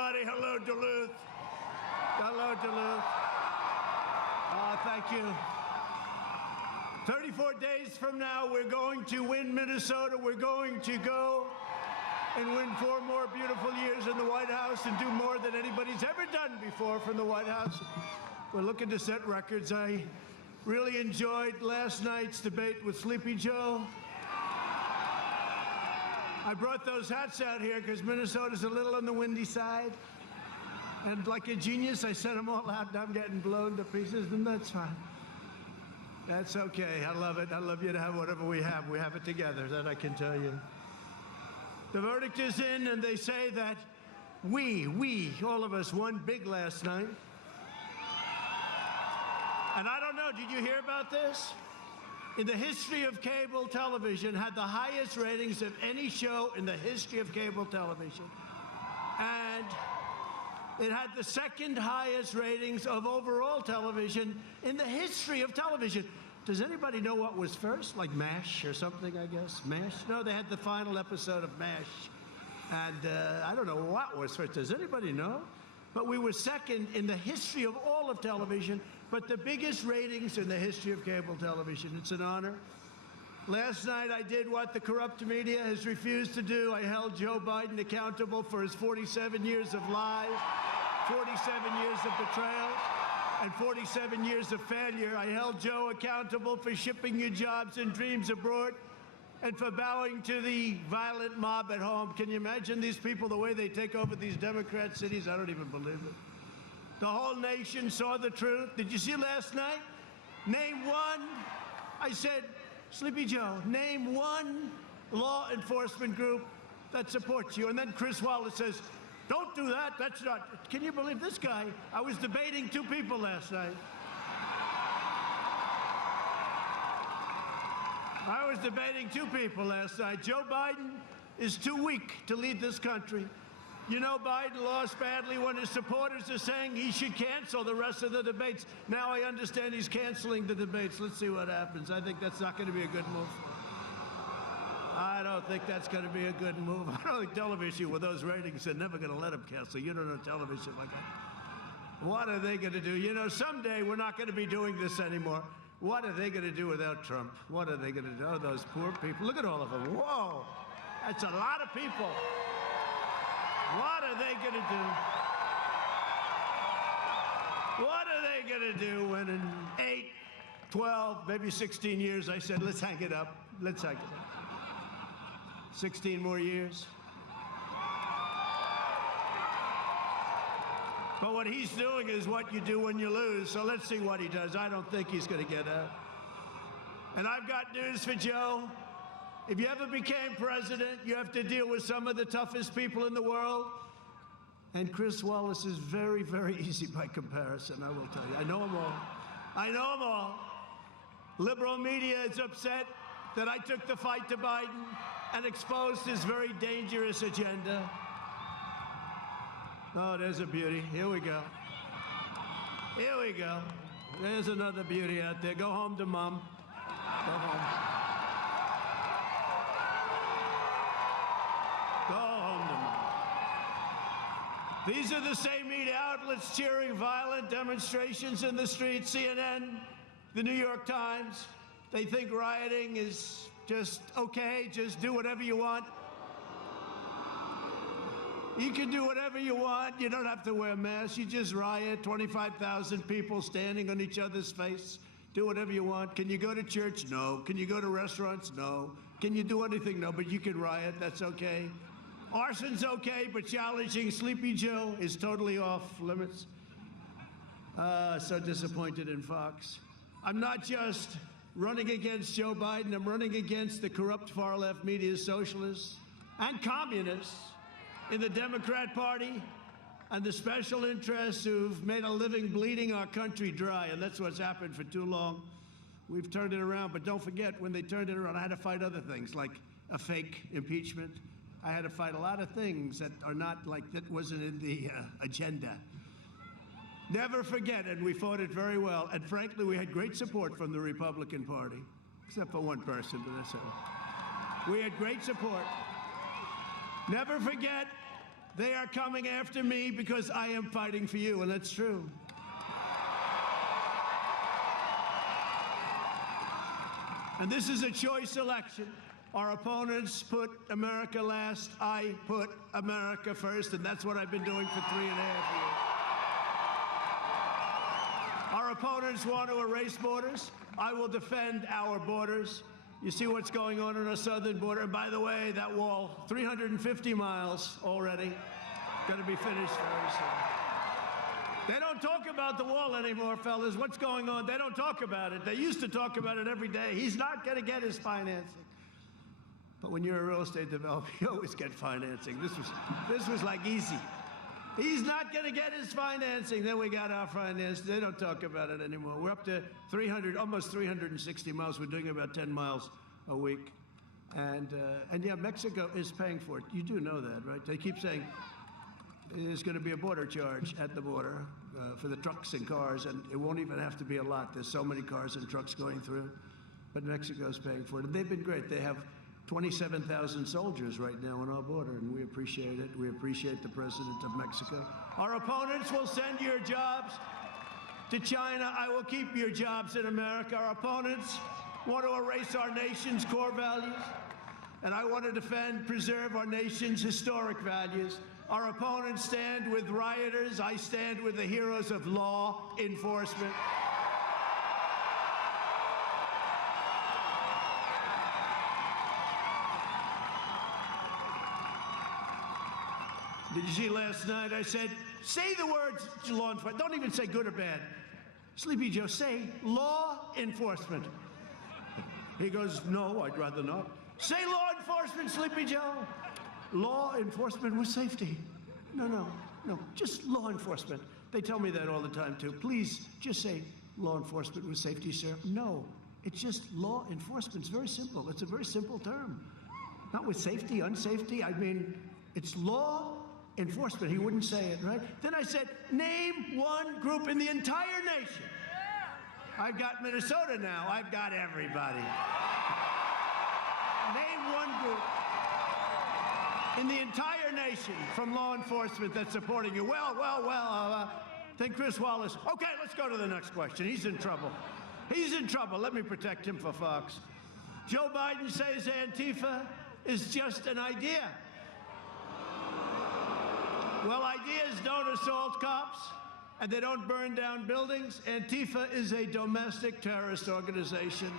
everybody. Hello, Duluth. Hello, Duluth. Thank you. 34 days from now, we're going to win Minnesota. We're going to go and win 4 more beautiful years in the White House and do more than anybody's ever done before from the White House. We're looking to set records. I really enjoyed last night's debate with Sleepy Joe. I brought those hats out here because Minnesota's a little on the windy side. And like a genius, I sent them all out, and I'm getting blown to pieces, and that's fine. That's okay. I love it. I love you to have whatever we have. We have it together, that I can tell you. The verdict is in, and they say that we, all of us, won big last night. And I don't know, did you hear about this? In the history of cable television, had the highest ratings of any show in the history of cable television. And it had the second highest ratings of overall television in the history of television. Does anybody know what was first? Like MASH or something, I guess? MASH? No, they had the final episode of MASH. And I don't know what was first. Does anybody know? But we were second in the history of all of television, but the biggest ratings in the history of cable television. It's an honor. Last night I did what the corrupt media has refused to do. I held Joe Biden accountable for his 47 years of lies, 47 years of betrayal, and 47 years of failure. I held Joe accountable for shipping your jobs and dreams abroad and for bowing to the violent mob at home. Can you imagine these people, the way they take over these Democrat cities? I don't even believe it. The whole nation saw the truth. Did you see last night? Name one. I said, Sleepy Joe, name one law enforcement group that supports you. And then Chris Wallace says, don't do that. That's not. Can you believe this guy? I was debating 2 people last night. I was debating 2 people last night. Joe Biden is too weak to lead this country. You know, Biden lost badly when his supporters are saying he should cancel the rest of the debates. Now I understand he's canceling the debates. Let's see what happens. I think that's not going to be a good move. I don't think that's going to be a good move. I don't think television with those ratings are never going to let him cancel. You don't know television like that. What are they going to do? You know, someday we're not going to be doing this anymore. What are they going to do without Trump? What are they going to do? Oh, those poor people. Look at all of them. Whoa. That's a lot of people. What are they going to do? What are they going to do when in 8, 12, maybe 16 years, I said, let's hang it up. Let's hang it up. 16 more years. But what he's doing is what you do when you lose, so let's see what he does. I don't think he's going to get out. And I've got news for Joe. If you ever became president, you have to deal with some of the toughest people in the world. And Chris Wallace is very, very easy by comparison, I will tell you. I know them all. I know them all. Liberal media is upset that I took the fight to Biden and exposed his very dangerous agenda. Oh, there's a beauty. Here we go. Here we go. There's another beauty out there. Go home to Mom. Go home. Go home to Mom. These are the same media outlets cheering violent demonstrations in the streets. CNN, the New York Times. They think rioting is just okay. Just do whatever you want. You can do whatever you want. You don't have to wear masks. You just riot. 25,000 people standing on each other's face. Do whatever you want. Can you go to church? No. Can you go to restaurants? No. Can you do anything? No, but you can riot. That's okay. Arson's okay, but challenging Sleepy Joe is totally off limits. So disappointed in Fox. I'm not just running against Joe Biden. I'm running against the corrupt far-left media socialists and communists in the Democrat Party and the special interests who've made a living bleeding our country dry, and that's what's happened for too long. We've turned it around, but don't forget, when they turned it around, I had to fight other things, like a fake impeachment. I had to fight a lot of things that are not like, that wasn't in the agenda. Never forget, and we fought it very well, and frankly, we had great support from the Republican Party, except for one person, but that's it. We had great support. Never forget They are coming after me because I am fighting for you, and that's true. And this is a choice election. Our opponents put America last. I put America first, and that's what I've been doing for 3.5 years. Our opponents want to erase borders. I will defend our borders. You see what's going on our southern border. And by the way, that wall, 350 miles already, going to be finished very soon. They don't talk about the wall anymore, fellas. What's going on? They don't talk about it. They used to talk about it every day. He's not going to get his financing. But when you're a real estate developer, you always get financing. This was like easy. He's not going to get his financing. Then we got our financing. They don't talk about it anymore. We're up to almost 360 miles. We're doing about 10 miles a week. And yeah, Mexico is paying for it. You do know that, right? They keep saying there's going to be a border charge at the border for the trucks and cars, and it won't even have to be a lot. There's so many cars and trucks going through. But Mexico's paying for it. And they've been great. They have 27,000 soldiers right now on our border, and we appreciate it. We appreciate the president of Mexico. Our opponents will send your jobs to China. I will keep your jobs in America. Our opponents want to erase our nation's core values, and I want to defend, preserve our nation's historic values. Our opponents stand with rioters. I stand with the heroes of law enforcement. Did you see last night? I said, say the words law enforcement. Don't even say good or bad. Sleepy Joe, say law enforcement. He goes, no, I'd rather not. Say law enforcement, Sleepy Joe. Law enforcement with safety. No, just law enforcement. They tell me that all the time, too. Please, just say law enforcement with safety, sir. No, it's just law enforcement. It's very simple. It's a very simple term. Not with safety, unsafety. I mean, it's law enforcement. He wouldn't say it, right? Then I said, name one group in the entire nation. I've got Minnesota now. I've got everybody. Name one group in the entire nation from law enforcement that's supporting you. Well, then Chris Wallace. Okay, let's go to the next question. He's in trouble. He's in trouble. Let me protect him for Fox. Joe Biden says Antifa is just an idea. Well, ideas don't assault cops, and they don't burn down buildings. Antifa is a domestic terrorist organization.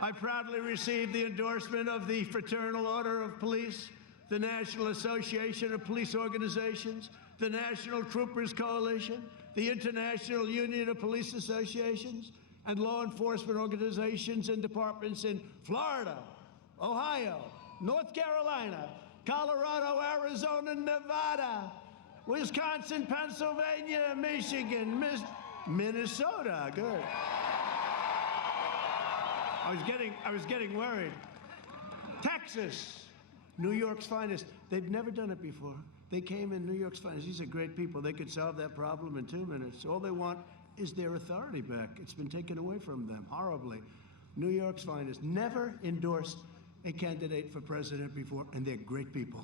I proudly received the endorsement of the Fraternal Order of Police, the National Association of Police Organizations, the National Troopers Coalition, the International Union of Police Associations, and law enforcement organizations and departments in Florida, Ohio, North Carolina, Colorado, Arizona, Nevada, Wisconsin, Pennsylvania, Michigan, Minnesota. Good. I was getting worried. Texas, New York's finest. They've never done it before. They came in New York's finest. These are great people. They could solve that problem in 2 minutes. All they want is their authority back. It's been taken away from them horribly. New York's finest. Never endorsed a candidate for president before, and they're great people.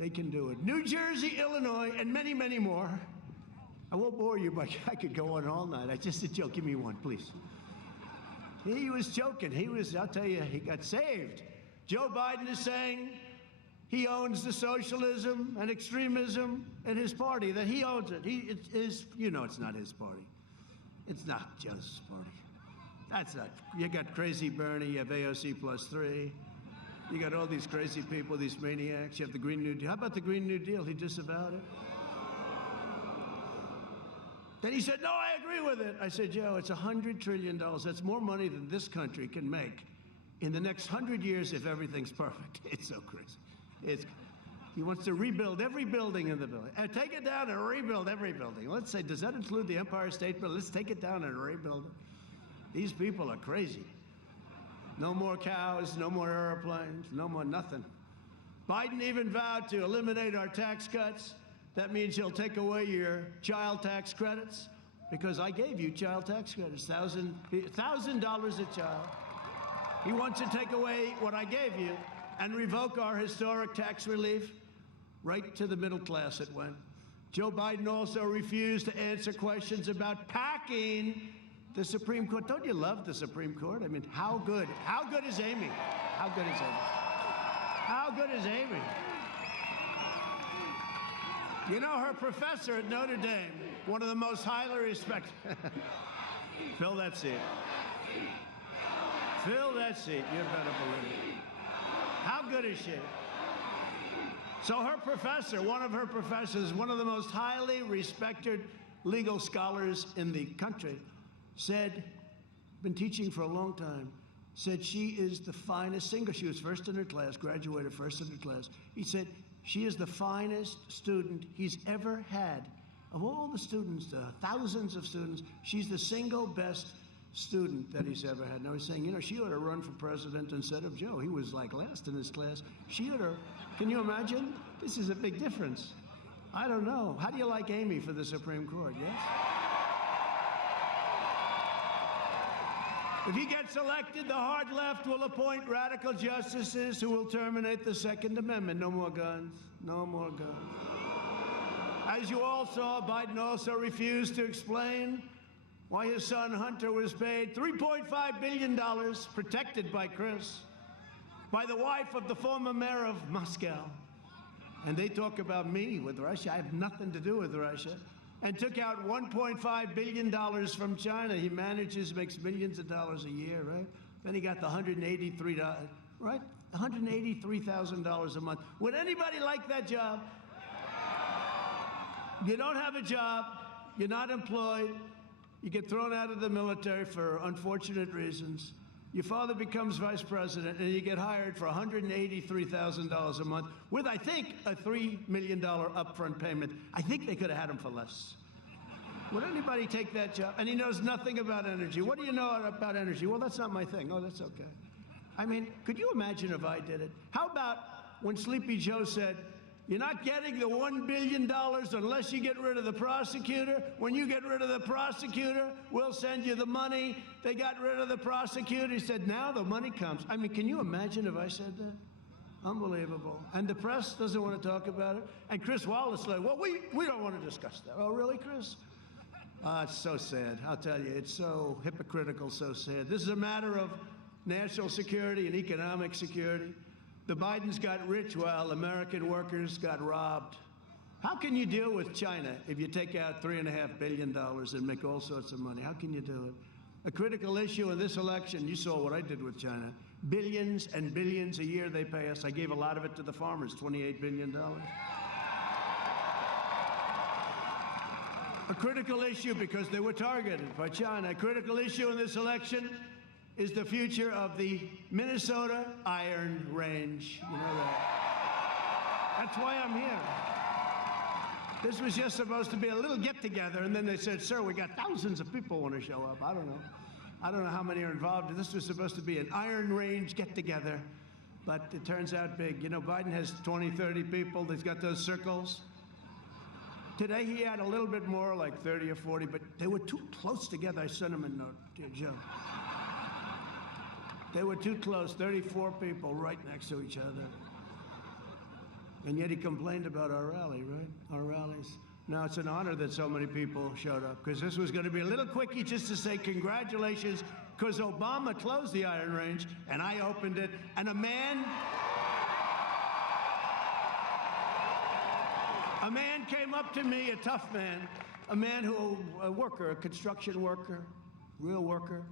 They can do it. New Jersey, Illinois, and many, many more. I won't bore you, but I could go on all night. I just a joke. Give me one, please. He was joking. I'll tell you, he got saved. Joe Biden is saying he owns the socialism and extremism in his party, that he owns it. It's not his party. It's not Joe's party. That's not. You got crazy Bernie, you have AOC +3. You got all these crazy people, these maniacs. You have the Green New Deal. How about the Green New Deal? He disavowed it. Then he said, no, I agree with it. I said, Joe, it's $100 trillion. That's more money than this country can make in the next 100 years if everything's perfect. It's so crazy. He wants to rebuild every building in the building. Take it down and rebuild every building. Let's say, does that include the Empire State Building? Let's take it down and rebuild it. These people are crazy. No more cows, no more airplanes, no more nothing. Biden even vowed to eliminate our tax cuts. That means he'll take away your child tax credits, because I gave you child tax credits, $1,000 a child. He wants to take away what I gave you. and revoke our historic tax relief. Right to the middle class it went. Joe Biden also refused to answer questions about packing the Supreme Court. Don't you love the Supreme Court? I mean, how good is Amy? How good is Amy? How good is Amy? You know, her professor at Notre Dame, one of the most highly respected. Fill that seat. Fill that seat. You better believe it. How good is she? So her professor, one of her professors, one of the most highly respected legal scholars in the country, said, been teaching for a long time, said she is the finest singer. She was first in her class, graduated first in her class. He said she is the finest student he's ever had. Of all the students, thousands of students, she's the single best student that he's ever had. Now he's saying, you know, she ought to run for president instead of Joe. He was like last in his class. She ought to, can you imagine? This is a big difference. I don't know. How do you like Amy for the Supreme Court, yes? If he gets elected, the hard left will appoint radical justices who will terminate the Second Amendment. No more guns. No more guns. As you all saw, Biden also refused to explain why his son Hunter was paid $3.5 billion, protected by Chris, by the wife of the former mayor of Moscow. And they talk about me with Russia. I have nothing to do with Russia. And took out $1.5 billion from China. He makes millions of dollars a year, right? Then he got the $183, right? $183,000 a month. Would anybody like that job? You don't have a job, you're not employed, you get thrown out of the military for unfortunate reasons. Your father becomes vice president, and you get hired for $183,000 a month with, I think, a $3 million upfront payment. I think they could have had him for less. Would anybody take that job? And he knows nothing about energy. What do you know about energy? Well, that's not my thing. Oh, that's okay. I mean, could you imagine if I did it? How about when Sleepy Joe said, you're not getting the $1 billion unless you get rid of the prosecutor. When you get rid of the prosecutor, we'll send you the money. They got rid of the prosecutor. He said, now the money comes. I mean, can you imagine if I said that? Unbelievable. And the press doesn't want to talk about it. And Chris Wallace said, well, we don't want to discuss that. Oh, really, Chris? It's so sad. I'll tell you, it's so hypocritical, so sad. This is a matter of national security and economic security. The Bidens got rich while American workers got robbed. How can you deal with China if you take out $3.5 billion and make all sorts of money? How can you do it? A critical issue in this election, you saw what I did with China. Billions and billions a year they pay us. I gave a lot of it to the farmers, $28 billion. A critical issue because they were targeted by China. A critical issue in this election is the future of the Minnesota Iron Range. You know that. That's why I'm here. This was just supposed to be a little get-together, and then they said, sir, we got thousands of people want to show up. I don't know. I don't know how many are involved. This was supposed to be an Iron Range get-together, but it turns out big. You know, Biden has 20, 30 people. He's got those circles. Today he had a little bit more, like 30 or 40, but they were too close together. I sent him a note, dear Joe. They were too close, 34 people right next to each other. And yet he complained about our rally, right? Our rallies. Now it's an honor that so many people showed up, because this was going to be a little quickie just to say congratulations, because Obama closed the Iron Range, and I opened it, and a man came up to me, a tough man, a worker, a construction worker, real worker,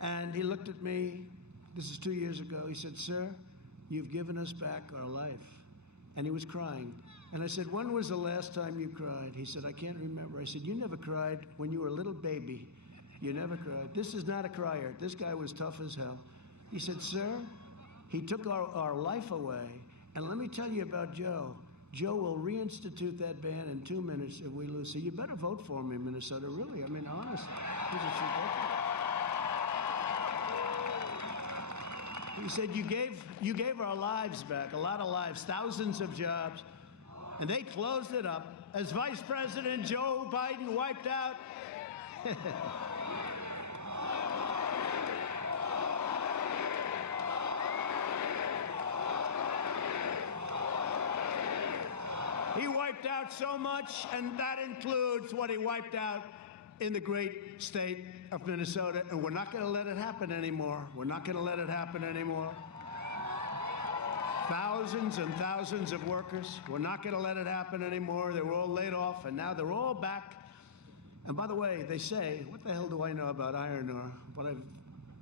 and he looked at me. This is 2 years ago. He said, sir, you've given us back our life. And he was crying. And I said, when was the last time you cried? He said, I can't remember. I said, you never cried when you were a little baby. You never cried. This is not a crier. This guy was tough as hell. He said, sir, he took our life away. And let me tell you about Joe. Joe will reinstitute that ban in 2 minutes if we lose. So you better vote for him in Minnesota, really. I mean, honestly. He said, you gave our lives back, a lot of lives, thousands of jobs, and they closed it up as Vice President Joe Biden wiped out. He wiped out so much, and that includes what he wiped out in the great state of Minnesota, and we're not going to let it happen anymore. We're not going to let it happen anymore. Thousands and thousands of workers, we're not going to let it happen anymore. They were all laid off, and now they're all back. And by the way, they say, what the hell do I know about iron ore? But I've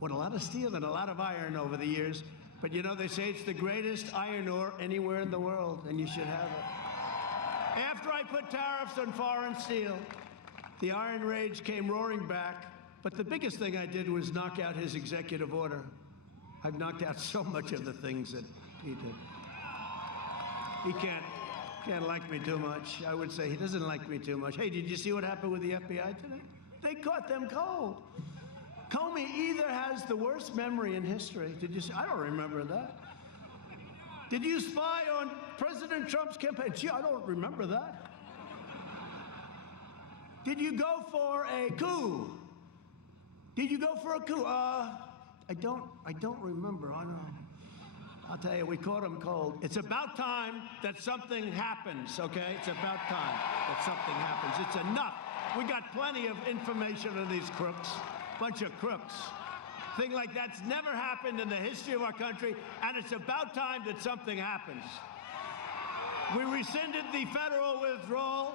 bought a lot of steel and a lot of iron over the years. But you know, they say it's the greatest iron ore anywhere in the world, and you should have it. After I put tariffs on foreign steel, the Iron Rage came roaring back. But the biggest thing I did was knock out his executive order. I've knocked out so much of the things that he did. He can't like me too much. I would say he doesn't like me too much. Hey, did you see what happened with the FBI today? They caught them cold. Comey either has the worst memory in history. Did you see? I don't remember that. Did you spy on President Trump's campaign? Gee, I don't remember that. Did you go for a coup? Did you go for a coup? I don't remember. I know. I'll tell you, we caught him cold. It's about time that something happens, okay? It's about time that something happens. It's enough. We got plenty of information on these crooks, bunch of crooks. Thing like that's never happened in the history of our country, and it's about time that something happens. We rescinded the federal withdrawal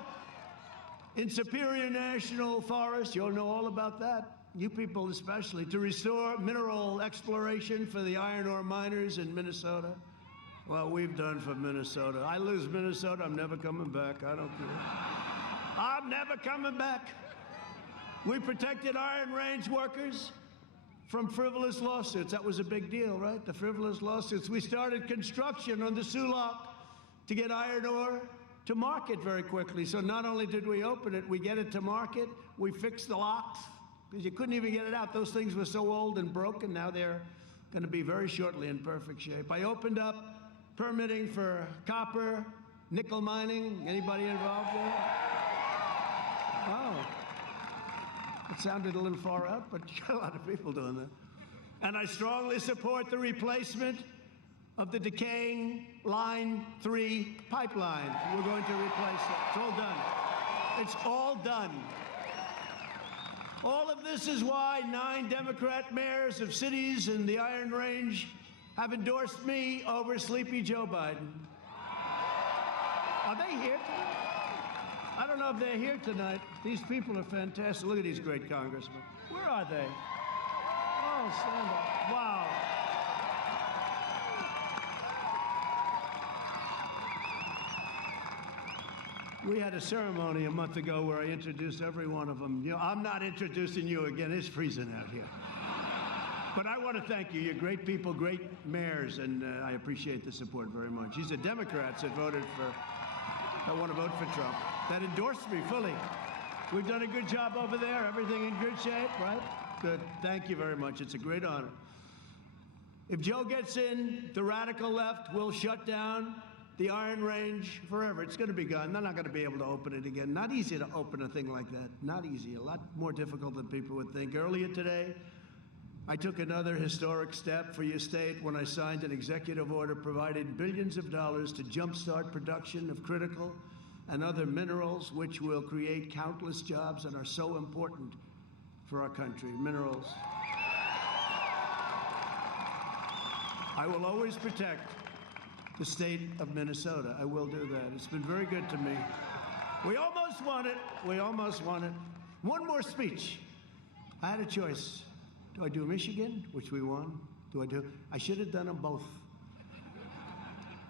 in Superior National Forest. You'll know all about that. You people especially, to restore mineral exploration for the iron ore miners in Minnesota. Well, we've done for Minnesota. I lose Minnesota, I'm never coming back. I don't care. I'm never coming back. We protected Iron Range workers from frivolous lawsuits. That was a big deal, right? The frivolous lawsuits. We started construction on the Sulak to get iron ore to market very quickly. So not only did we open it, we get it to market, we fixed the locks, because you couldn't even get it out. Those things were so old and broken. Now they're going to be very shortly in perfect shape. I opened up permitting for copper, nickel mining. Anybody involved there? Oh. It sounded a little far out, but you got a lot of people doing that. And I strongly support the replacement of the decaying Line 3 pipeline. We're going to replace it. It's all done. It's all done. All of this is why 9 Democrat mayors of cities in the Iron Range have endorsed me over Sleepy Joe Biden. Are they here tonight? I don't know if they're here tonight. These people are fantastic. Look at these great congressmen. Where are they? Oh, stand up. Wow. We had a ceremony a month ago where I introduced every one of them. You know, I'm not introducing you again. It's freezing out here. But I want to thank you. You're great people, great mayors, and I appreciate the support very much. These are Democrats that voted that want to vote for Trump, that endorsed me fully. We've done a good job over there. Everything in good shape, right? Good. Thank you very much. It's a great honor. If Joe gets in, the radical left will shut down the Iron Range forever. It's going to be gone. They're not going to be able to open it again. Not easy to open a thing like that. Not easy. A lot more difficult than people would think. Earlier today, I took another historic step for your state when I signed an executive order providing billions of dollars to jumpstart production of critical and other minerals, which will create countless jobs and are so important for our country. Minerals. I will always protect the state of Minnesota. I will do that. It's been very good to me. We almost won it. We almost won it. One more speech. I had a choice. Do I do Michigan, which we won? I should have done them both.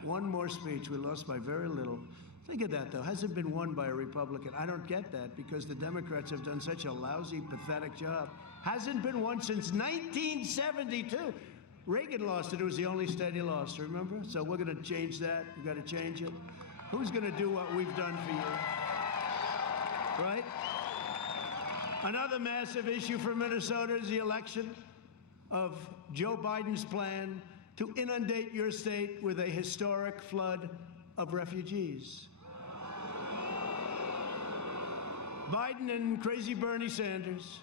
One more speech. We lost by very little. Think of that, though. Hasn't been won by a Republican. I don't get that because the Democrats have done such a lousy, pathetic job. Hasn't been won since 1972. Reagan lost it. It was the only state he lost, remember? So we're going to change that. We've got to change it. Who's going to do what we've done for you? Right? Another massive issue for Minnesota is the election of Joe Biden's plan to inundate your state with a historic flood of refugees. Biden and crazy Bernie Sanders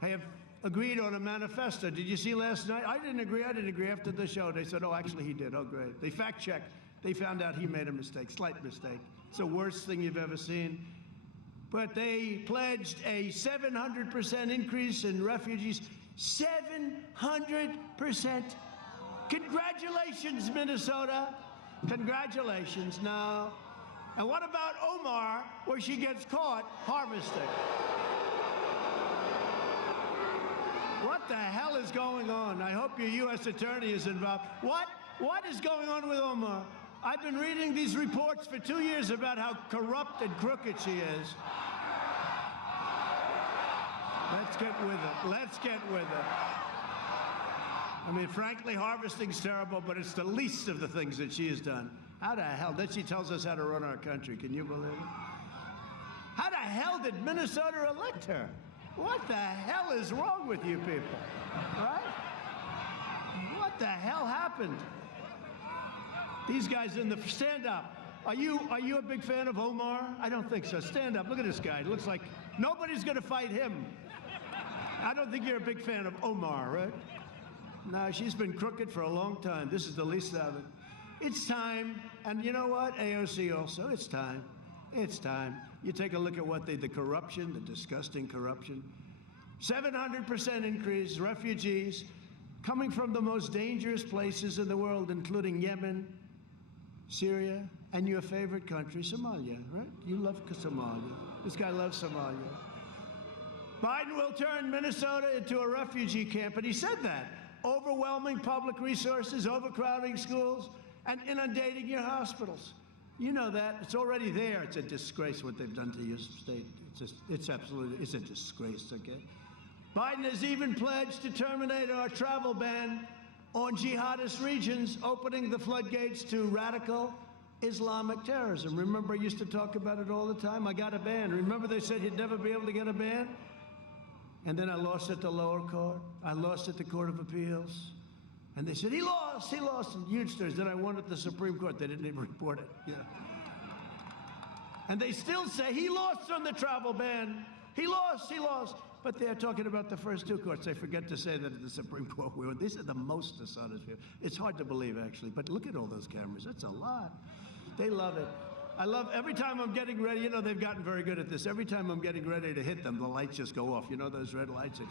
have agreed on a manifesto. Did you see last night? I didn't agree. After the show, they said, oh, actually he did. Oh, great. They fact-checked. They found out he made a mistake, slight mistake. It's the worst thing you've ever seen. But they pledged a 700% increase in refugees. 700%. Congratulations, Minnesota. Congratulations. Now, and what about Omar, where she gets caught harvesting? What the hell is going on? I hope your U.S. attorney is involved. What is going on with Omar? I've been reading these reports for 2 years about how corrupt and crooked she is. Let's get with it. Let's get with it. I mean, frankly, harvesting's terrible, but it's the least of the things that she has done. How the hell? Then she tells us how to run our country. Can you believe it? How the hell did Minnesota elect her? What the hell is wrong with you people? Right? What the hell happened? These guys in the stand up. Are you a big fan of Omar? I don't think so. Stand up. Look at this guy. It looks like nobody's going to fight him. I don't think you're a big fan of Omar, right? No, she's been crooked for a long time. This is the least of it. It's time. And you know what? AOC also. It's time. It's time. You take a look at what the corruption, the disgusting corruption. 700% increase, refugees coming from the most dangerous places in the world, including Yemen, Syria, and your favorite country, Somalia, right? You love Somalia. This guy loves Somalia. Biden will turn Minnesota into a refugee camp, and he said that. Overwhelming public resources, overcrowding schools, and inundating your hospitals. You know that. It's already there. It's a disgrace what they've done to your state. It's a disgrace, okay? Biden has even pledged to terminate our travel ban on jihadist regions, opening the floodgates to radical Islamic terrorism. Remember, I used to talk about it all the time. I got a ban. Remember they said you'd never be able to get a ban? And then I lost at the lower court. I lost at the Court of Appeals. And they said, he lost, and huge stories. Then I won at the Supreme Court. They didn't even report it. Yeah. And they still say he lost on the travel ban. He lost. But they're talking about the first two courts. They forget to say that at the Supreme Court we won. These are the most dishonest people. It's hard to believe, actually. But look at all those cameras. That's a lot. They love it. I love, every time I'm getting ready, you know, they've gotten very good at this. Every time I'm getting ready to hit them, the lights just go off. You know those red lights?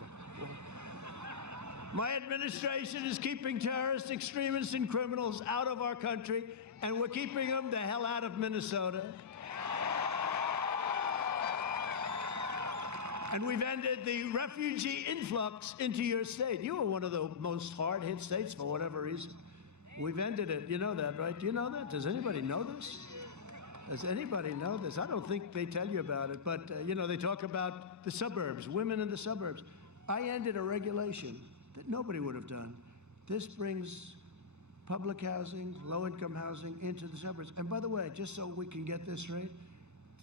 My administration is keeping terrorists, extremists, and criminals out of our country, and we're keeping them the hell out of Minnesota. And we've ended the refugee influx into your state. You were one of the most hard-hit states for whatever reason. We've ended it. You know that, right? Do you know that? Does anybody know this? Does anybody know this? I don't think they tell you about it, but, you know, they talk about the suburbs, women in the suburbs. I ended a regulation that nobody would have done. This brings public housing, low-income housing into the suburbs. And by the way, just so we can get this straight,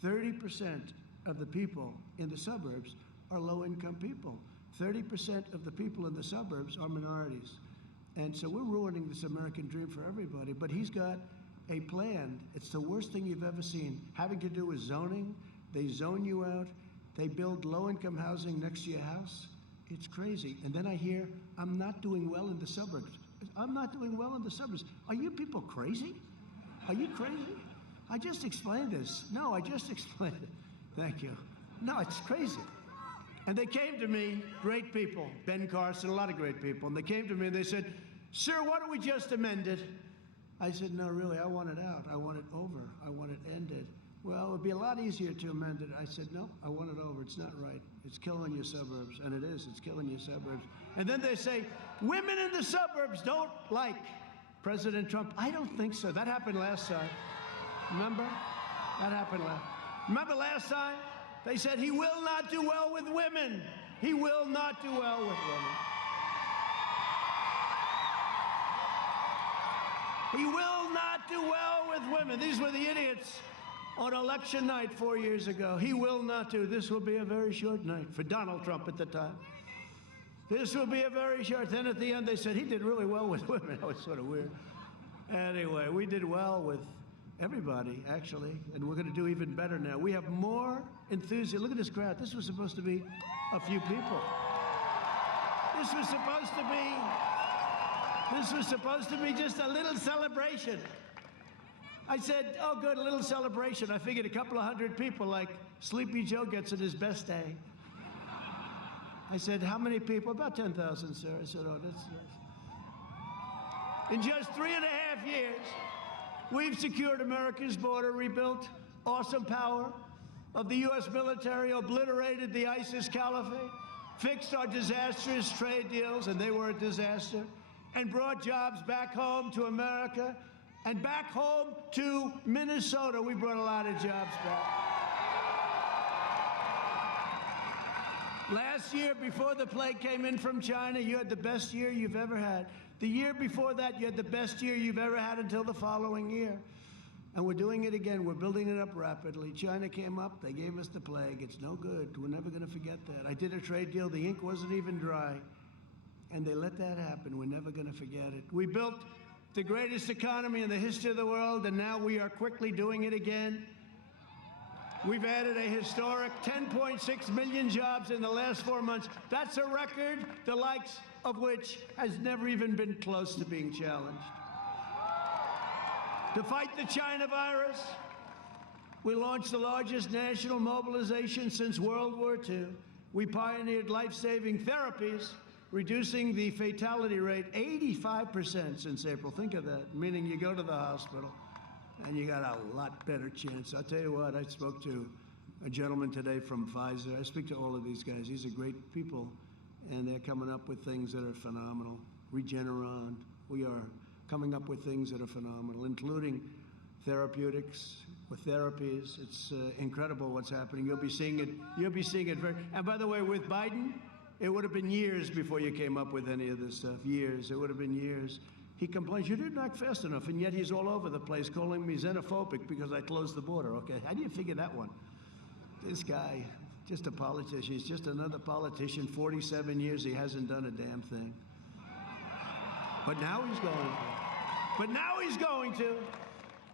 30% of the people in the suburbs are low-income people. 30% of the people in the suburbs are minorities. And so we're ruining this American dream for everybody. But he's got a plan. It's the worst thing you've ever seen, having to do with zoning. They zone you out. They build low-income housing next to your house. It's crazy. And then I hear, I'm not doing well in the suburbs. I'm not doing well in the suburbs. Are you people crazy? Are you crazy? I just explained this. No, I just explained it. Thank you. No, it's crazy. And they came to me, great people, Ben Carson, a lot of great people, and they came to me and they said, sir, why don't we just amend it? I said, no, really, I want it out. I want it over. I want it ended. Well, it would be a lot easier to amend it. I said, no, I want it over. It's not right. It's killing your suburbs. And it is. It's killing your suburbs. And then they say, women in the suburbs don't like President Trump. I don't think so. That happened last time. Remember? That happened last. Remember last time? They said he will not do well with women. He will not do well with women. He will not do well with women. These were the idiots on election night 4 years ago. He will not do. This will be a very short night for Donald Trump at the time. This will be a very short. Then at the end they said he did really well with women. That was sort of weird. Anyway, we did well with everybody, actually, and we're going to do even better now. We have more enthusiasm. Look at this crowd. This was supposed to be a few people. This was supposed to be just a little celebration. I said, oh, good, a little celebration. I figured a couple of hundred people like Sleepy Joe gets it his best day. I said, how many people? About 10,000, sir. I said, oh, that's nice. In just 3.5 years, we've secured America's border, rebuilt awesome power of the U.S. military, obliterated the ISIS caliphate, fixed our disastrous trade deals, and they were a disaster, and brought jobs back home to America and back home to Minnesota. We brought a lot of jobs back. Last year, before the plague came in from China, you had the best year you've ever had. The year before that, you had the best year you've ever had until the following year. And we're doing it again. We're building it up rapidly. China came up. They gave us the plague. It's no good. We're never going to forget that. I did a trade deal. The ink wasn't even dry. And they let that happen. We're never going to forget it. We built the greatest economy in the history of the world, and now we are quickly doing it again. We've added a historic 10.6 million jobs in the last 4 months. That's a record, the likes of which has never even been close to being challenged. To fight the China virus, we launched the largest national mobilization since World War II. We pioneered life-saving therapies, reducing the fatality rate 85% since April. Think of that, meaning you go to the hospital and you got a lot better chance. I'll tell you what, I spoke to a gentleman today from Pfizer. I speak to all of these guys. These are great people, and they're coming up with things that are phenomenal. Regeneron, we are coming up with things that are phenomenal, including therapeutics with therapies. It's incredible what's happening. You'll be seeing it. You'll be seeing it very. And by the way, with Biden, it would have been years before you came up with any of this stuff. Years. It would have been years. He complains, you didn't act fast enough, and yet he's all over the place calling me xenophobic because I closed the border. Okay, how do you figure that one? This guy, just a politician. He's just another politician. 47 years, he hasn't done a damn thing. But now he's going to. But now he's going to.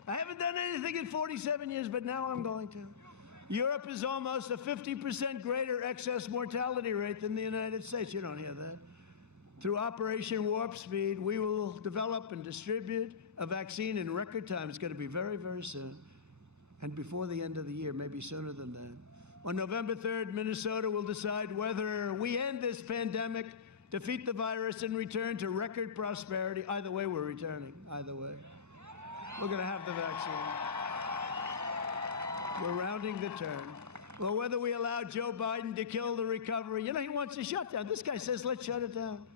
I haven't done anything in 47 years, but now I'm going to. Europe is almost a 50% greater excess mortality rate than the United States. You don't hear that. Through Operation Warp Speed, we will develop and distribute a vaccine in record time. It's going to be very, very soon. And before the end of the year, maybe sooner than that. On November 3rd, Minnesota will decide whether we end this pandemic, defeat the virus, and return to record prosperity. Either way, we're returning. Either way. We're going to have the vaccine. We're rounding the turn. Well, whether we allow Joe Biden to kill the recovery, you know, he wants a shutdown. This guy says, let's shut it down.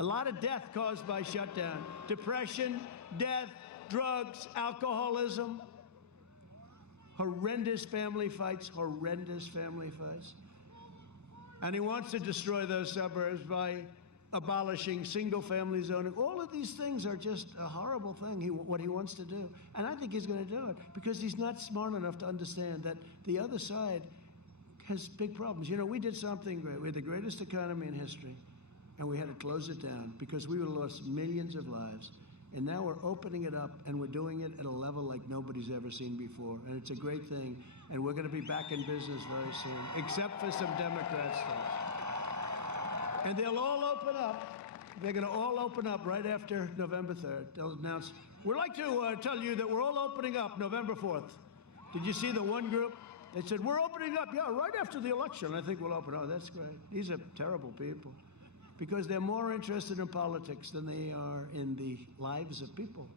A lot of death caused by shutdown. Depression, death, drugs, alcoholism. Horrendous family fights, horrendous family fights. And he wants to destroy those suburbs by abolishing single-family zoning. All of these things are just a horrible thing, what he wants to do. And I think he's going to do it because he's not smart enough to understand that the other side has big problems. You know, we did something great. We had the greatest economy in history, and we had to close it down because we would have lost millions of lives. And now we're opening it up, and we're doing it at a level like nobody's ever seen before. And it's a great thing. And we're going to be back in business very soon, except for some Democrat stuff. And they'll all open up. They're going to all open up right after November 3rd. They'll announce. We'd like to tell you that we're all opening up November 4th. Did you see the one group? They said, we're opening up, yeah, right after the election. I think we'll open up. Oh, that's great. These are terrible people. Because they're more interested in politics than they are in the lives of people.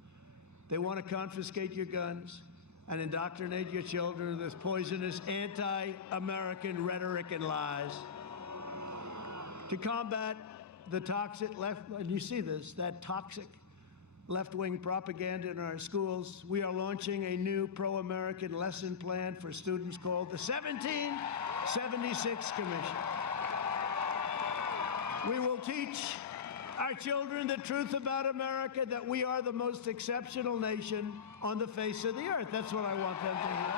They want to confiscate your guns and indoctrinate your children with this poisonous anti-American rhetoric and lies. To combat the toxic left, and you see this, that toxic left-wing propaganda in our schools, we are launching a new pro-American lesson plan for students called the 1776 Commission. We will teach our children the truth about America, that we are the most exceptional nation on the face of the earth. That's what I want them to hear.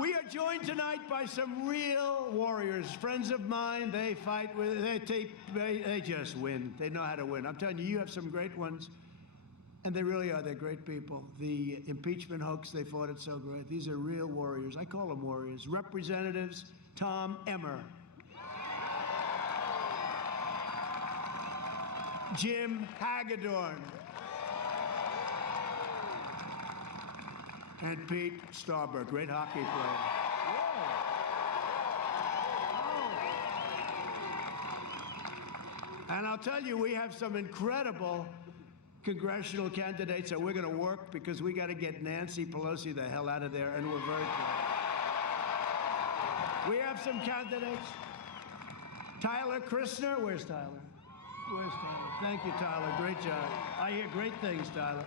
We are joined tonight by some real warriors, friends of mine. They fight with, they just win. They know how to win. I'm telling you, you have some great ones. And they really are. They're great people. The impeachment hoax, they fought it so great. These are real warriors. I call them warriors. Representatives Tom Emmer, Jim Hagedorn, And Pete Starberg, great hockey player. Whoa. And I'll tell you, we have some incredible congressional candidates that we're going to work because we got to get Nancy Pelosi the hell out of there, and we're very glad. We have some candidates. Tyler Christner, where's Tyler? Where's Tyler? Thank you, Tyler. Great job. I hear great things, Tyler.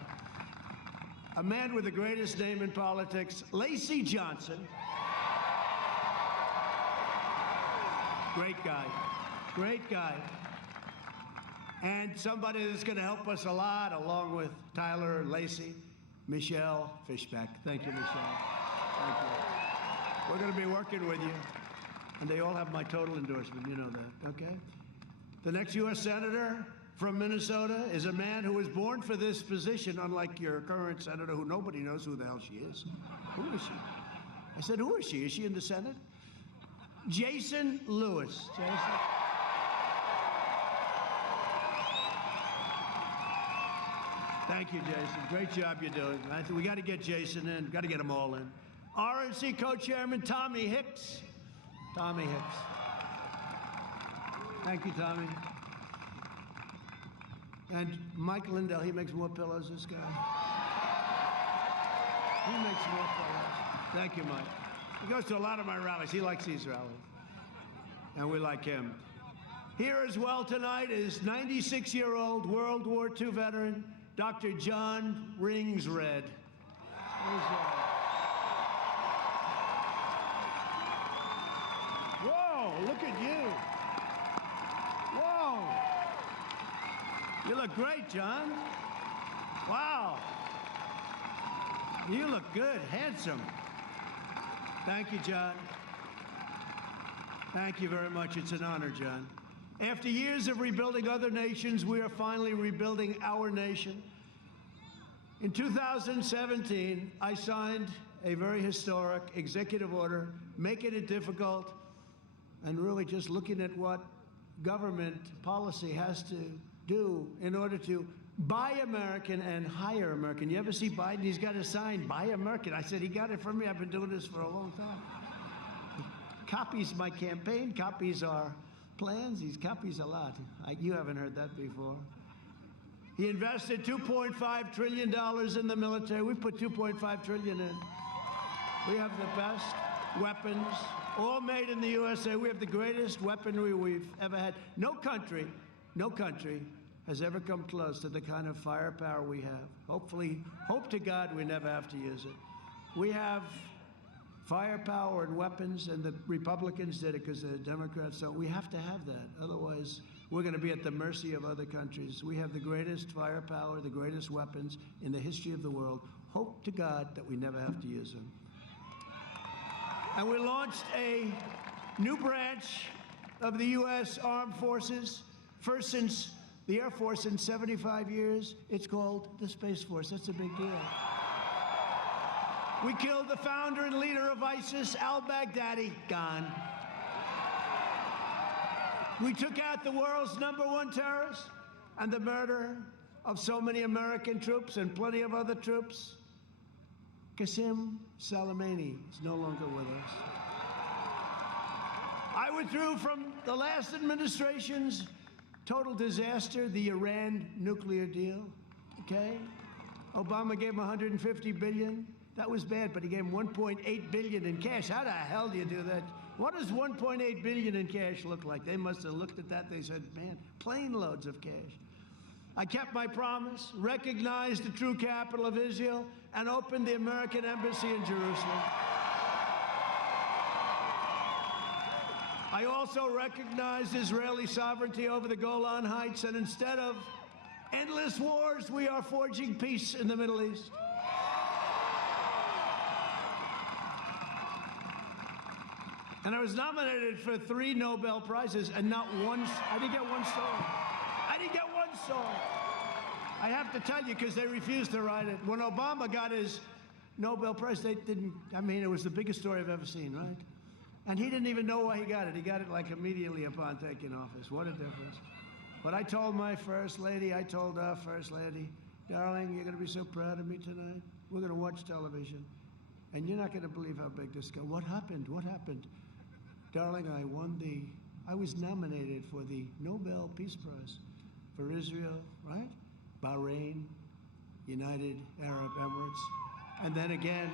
A man with the greatest name in politics, Lacey Johnson. Great guy. Great guy. And somebody that's going to help us a lot, along with Tyler and Lacey, Michelle Fishback. Thank you, Michelle. Thank you. We're going to be working with you. And they all have my total endorsement. You know that, okay? The next U.S. Senator from Minnesota is a man who was born for this position, unlike your current senator, who nobody knows who the hell she is. Who is she? I said, who is she? Is she in the Senate? Jason Lewis. Jason. Thank you, Jason. Great job you're doing. We got to get Jason in. Got to get them all in. RNC co-chairman Tommy Hicks. Tommy Hicks. Thank you, Tommy. And Mike Lindell, he makes more pillows, this guy. He makes more pillows. Thank you, Mike. He goes to a lot of my rallies. He likes these rallies. And we like him. Here as well tonight is 96-year-old World War II veteran, Dr. John Ringsred. Whoa, look at you. Whoa. You look great, John. Wow. You look good, handsome. Thank you, John. Thank you very much. It's an honor, John. After years of rebuilding other nations, we are finally rebuilding our nation. In 2017, I signed a very historic executive order, making it difficult and really just looking at what government policy has to do in order to buy American and hire American. You ever see Biden? He's got a sign, buy American. I said, he got it from me. I've been doing this for a long time. He copies my campaign, copies our plans. He copies a lot. You haven't heard that before. He invested $2.5 trillion in the military. We put $2.5 trillion in. We have the best weapons, all made in the USA. We have the greatest weaponry we've ever had. No country has ever come close to the kind of firepower we have. Hopefully, hope to God we never have to use it. We have firepower and weapons, and the Republicans did it because the Democrats don't. We have to have that. Otherwise, we're going to be at the mercy of other countries. We have the greatest firepower, the greatest weapons in the history of the world. Hope to God that we never have to use them. And we launched a new branch of the U.S. Armed Forces, first since the Air Force in 75 years. It's called the Space Force. That's a big deal. We killed the founder and leader of ISIS, al-Baghdadi, gone. We took out the world's #1 terrorist and the murder of so many American troops and plenty of other troops. Qasem Soleimani is no longer with us. I withdrew from the last administration's total disaster, the Iran nuclear deal, okay? Obama gave him $150 billion. That was bad, but he gave him $1.8 billion in cash. How the hell do you do that? What does $1.8 billion in cash look like? They must have looked at that. They said, man, plane loads of cash. I kept my promise, recognized the true capital of Israel, and opened the American embassy in Jerusalem. I also recognized Israeli sovereignty over the Golan Heights, and instead of endless wars, we are forging peace in the Middle East. And I was nominated for 3 Nobel Prizes, and not one, I didn't get one song. I didn't get one song. I have to tell you, because they refused to write it. When Obama got his Nobel Prize, they didn't, I mean, it was the biggest story I've ever seen, right? And he didn't even know why he got it. He got it like immediately upon taking office. What a difference. But I told my first lady, I told our first lady, darling, you're going to be so proud of me tonight. We're going to watch television. And you're not going to believe how big this got. What happened? What happened? Darling, I was nominated for the Nobel Peace Prize for Israel, right? Bahrain, United Arab Emirates. And then again,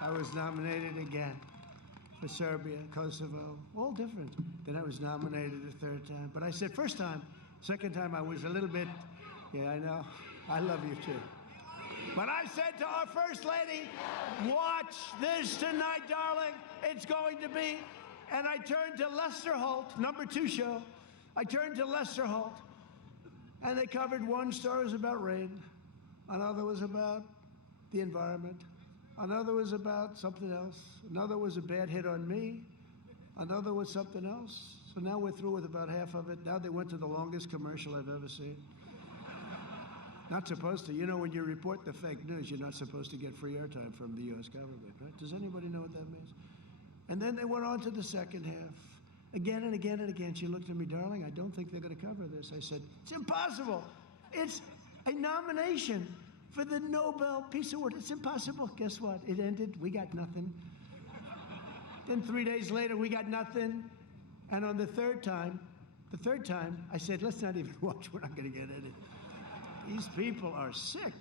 I was nominated again for Serbia, Kosovo, all different. Then I was nominated a third time. But I said, first time, second time I was a little bit, yeah, I know, I love you too. But I said to our First Lady, watch this tonight, darling. It's going to be. And I turned to Lester Holt, #2 show. I turned to Lester Holt, and they covered one story was about rain, another was about the environment, another was about something else, another was a bad hit on me, another was something else. So now we're through with about half of it. Now they went to the longest commercial I've ever seen. Not supposed to. You know, when you report the fake news, you're not supposed to get free airtime from the U.S. government, right? Does anybody know what that means? And then they went on to the second half. Again and again and again, she looked at me, darling, I don't think they're going to cover this. I said, it's impossible. It's a nomination for the Nobel Peace Award. It's impossible. Guess what? It ended. We got nothing. Then 3 days later, we got nothing. And on the third time, I said, let's not even watch. We're not going to get any. These people are sick.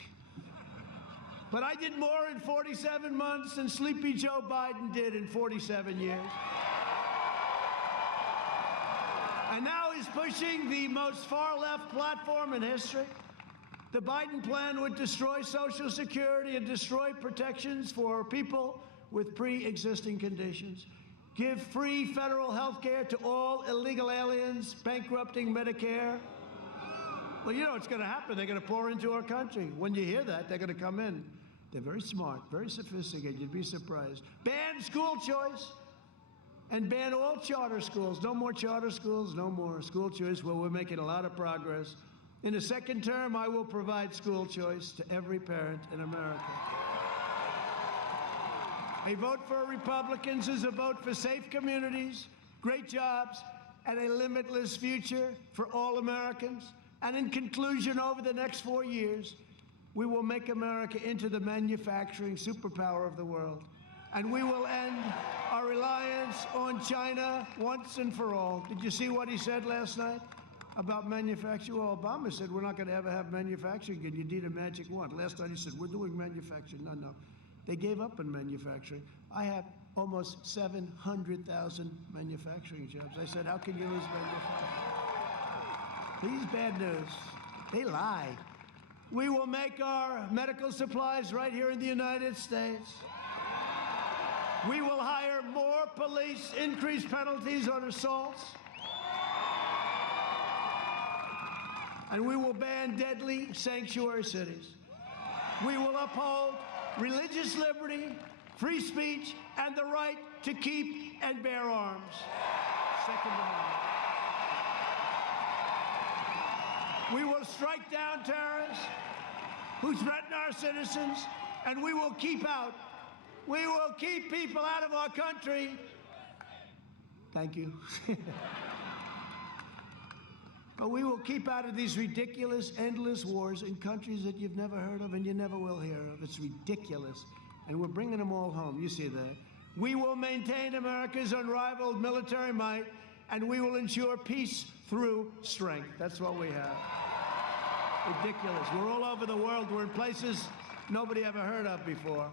But I did more in 47 months than Sleepy Joe Biden did in 47 years. And now he's pushing the most far-left platform in history. The Biden plan would destroy Social Security and destroy protections for people with pre-existing conditions. Give free federal health care to all illegal aliens, bankrupting Medicare. Well, you know what's going to happen. They're going to pour into our country. When you hear that, they're going to come in. They're very smart, very sophisticated. You'd be surprised. Ban school choice and ban all charter schools. No more charter schools, no more school choice. Well, we're making a lot of progress. In the second term, I will provide school choice to every parent in America. A vote for Republicans is a vote for safe communities, great jobs, and a limitless future for all Americans. And in conclusion, over the next 4 years, we will make America into the manufacturing superpower of the world. And we will end our reliance on China once and for all. Did you see what he said last night about manufacturing? Well, Obama said we're not going to ever have manufacturing again. You need a magic wand. Last night he said we're doing manufacturing. No. They gave up on manufacturing. I have almost 700,000 manufacturing jobs. I said, how can you lose manufacturing? These bad news, they lie. We will make our medical supplies right here in the United States. We will hire more police, increase penalties on assaults. And we will ban deadly sanctuary cities. We will uphold religious liberty, free speech, and the right to keep and bear arms. Second Amendment. We will strike down terrorists who threaten our citizens, and we will keep people out of our country. Thank you. But we will keep out of these ridiculous, endless wars in countries that you've never heard of and you never will hear of. It's ridiculous. And we're bringing them all home. You see that. We will maintain America's unrivaled military might, and we will ensure peace through strength. That's what we have. Ridiculous. We're all over the world. We're in places nobody ever heard of before.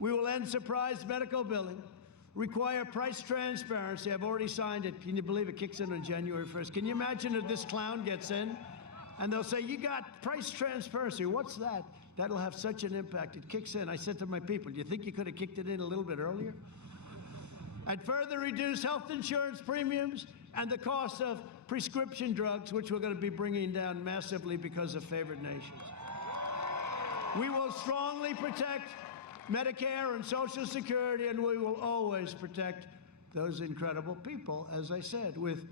We will end surprise medical billing, require price transparency. I've already signed it. Can you believe it kicks in on January 1st? Can you imagine if this clown gets in and they'll say, you got price transparency. What's that? That'll have such an impact. It kicks in. I said to my people, do you think you could have kicked it in a little bit earlier? I'd further reduce health insurance premiums and the cost of prescription drugs, which we're going to be bringing down massively because of favored nations. We will strongly protect Medicare and Social Security, and we will always protect those incredible people, as I said, with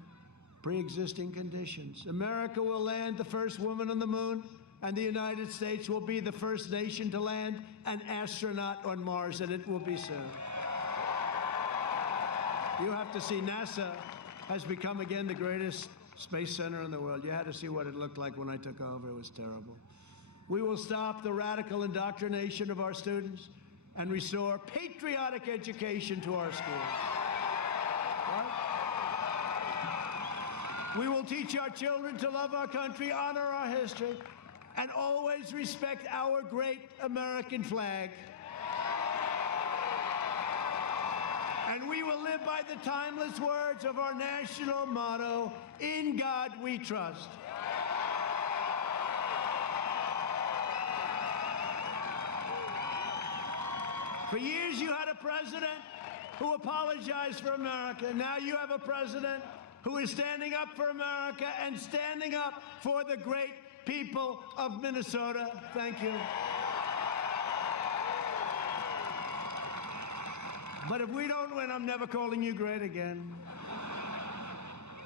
pre-existing conditions. America will land the first woman on the moon, and the United States will be the first nation to land an astronaut on Mars, and it will be soon. You have to see NASA has become again the greatest space center in the world. You had to see what it looked like when I took over. It was terrible. We will stop the radical indoctrination of our students and restore patriotic education to our schools. Right? We will teach our children to love our country, honor our history, and always respect our great American flag. And we will live by the timeless words of our national motto, "In God we trust." For years, you had a president who apologized for America. Now you have a president who is standing up for America and standing up for the great people of Minnesota. Thank you. But if we don't win, I'm never calling you great again.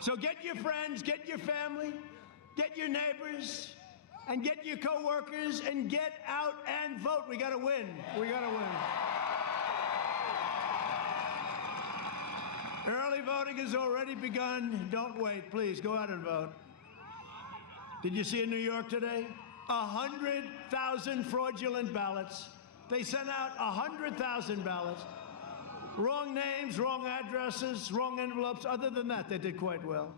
So get your friends, get your family, get your neighbors, and get your coworkers, and get out and vote. We got to win. We got to win. Early voting has already begun. Don't wait. Please, go out and vote. Did you see in New York today? 100,000 fraudulent ballots. They sent out 100,000 ballots. Wrong names, wrong addresses, wrong envelopes. Other than that, they did quite well.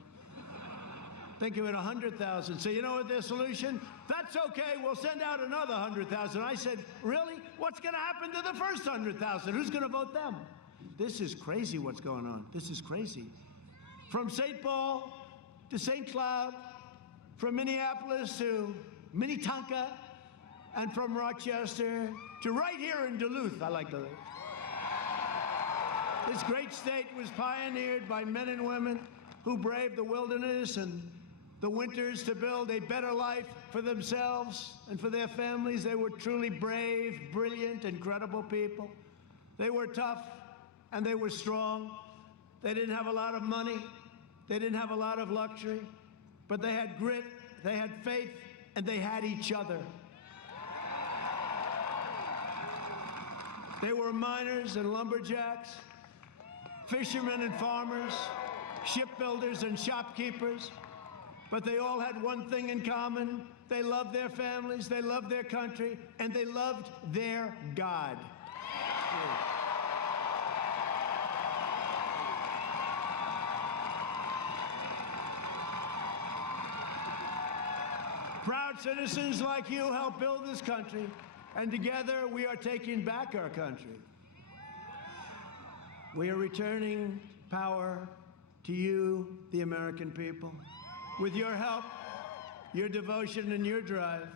Think of it, 100,000. So you know what their solution? That's okay, we'll send out another 100,000. I said, really? What's going to happen to the first 100,000? Who's going to vote them? This is crazy what's going on. This is crazy. From St. Paul to St. Cloud, from Minneapolis to Minnetonka, and from Rochester to right here in Duluth. I like Duluth. This great state was pioneered by men and women who braved the wilderness and the winters to build a better life for themselves and for their families. They were truly brave, brilliant, incredible people. They were tough and they were strong. They didn't have a lot of money. They didn't have a lot of luxury, but they had grit, they had faith, and they had each other. They were miners and lumberjacks, fishermen and farmers, shipbuilders and shopkeepers, but they all had one thing in common. They loved their families, they loved their country, and they loved their God. Proud citizens like you helped build this country, and together we are taking back our country. We are returning power to you, the American people. With your help, your devotion, and your drive,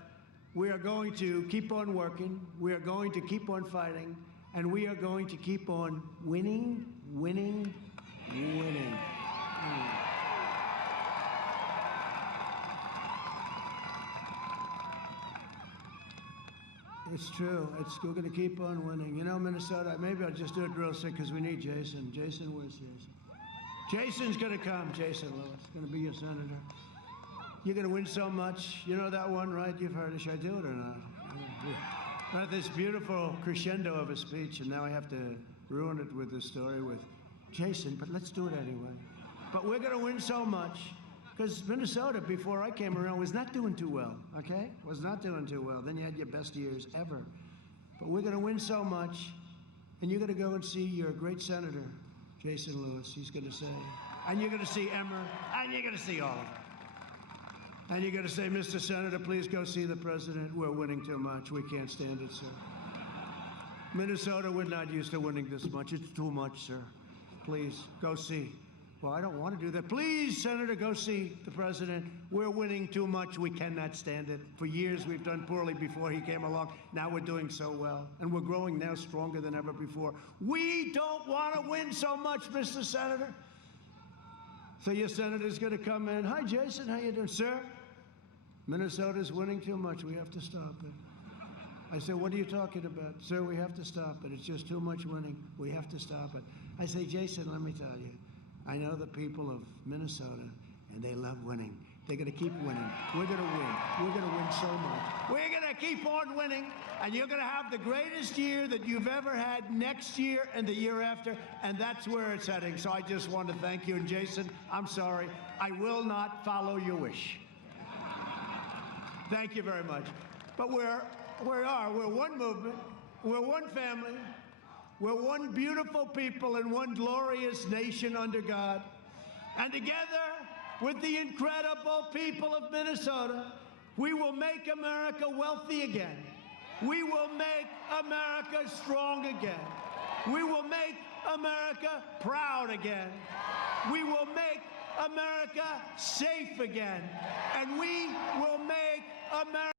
we are going to keep on working, we are going to keep on fighting, and we are going to keep on winning, winning, winning. It's true. We're going to keep on winning. You know, Minnesota, maybe I'll just do it real sick because we need Jason. Jason, where's Jason? Jason's going to come. Jason Lewis, going to be your senator. You're going to win so much. You know that one, right? You've heard it. Should I do it or not? Yeah. Not this beautiful crescendo of a speech, and now I have to ruin it with this story with Jason, but let's do it anyway. But we're going to win so much. Because Minnesota, before I came around, was not doing too well, okay? Was not doing too well. Then you had your best years ever. But we're going to win so much, and you're going to go and see your great senator, Jason Lewis. He's going to say, and you're going to see Emmer, and you're going to see all of them. And you're going to say, Mr. Senator, please go see the president. We're winning too much. We can't stand it, sir. Minnesota, we're not used to winning this much. It's too much, sir. Please, go see. Well, I don't want to do that. Please, Senator, go see the president. We're winning too much. We cannot stand it. For years, we've done poorly before he came along. Now we're doing so well. And we're growing now stronger than ever before. We don't want to win so much, Mr. Senator. So your senator's going to come in. Hi, Jason. How you doing, sir? Minnesota's winning too much. We have to stop it. I said, what are you talking about? Sir, we have to stop it. It's just too much winning. We have to stop it. I say, Jason, let me tell you. I know the people of Minnesota, and they love winning. They're going to keep winning. We're going to win. We're going to win so much. We're going to keep on winning, and you're going to have the greatest year that you've ever had next year and the year after, and that's where it's heading. So I just want to thank you. And Jason, I'm sorry. I will not follow your wish. Thank you very much. But we are. We're one movement. We're one family. We're one beautiful people and one glorious nation under God. And together with the incredible people of Minnesota, we will make America wealthy again. We will make America strong again. We will make America proud again. We will make America safe again. And we will make America